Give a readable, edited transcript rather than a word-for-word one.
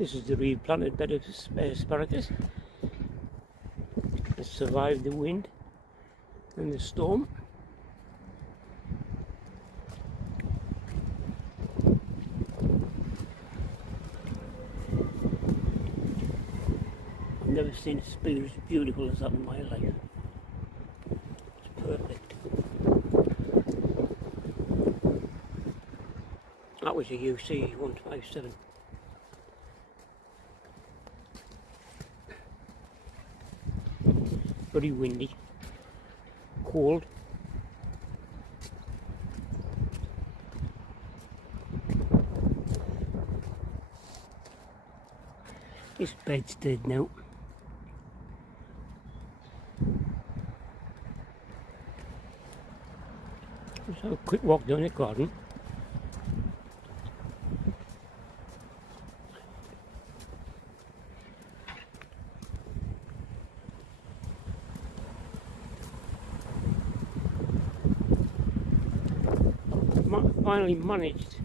This is the replanted bed of asparagus. It's survived the wind and the storm. I've never seen a sphere as beautiful as that in my life. It's perfect. That was a UC 157. Very windy, cold. This bed's dead now. Let's have a quick walk down the garden. Finally managed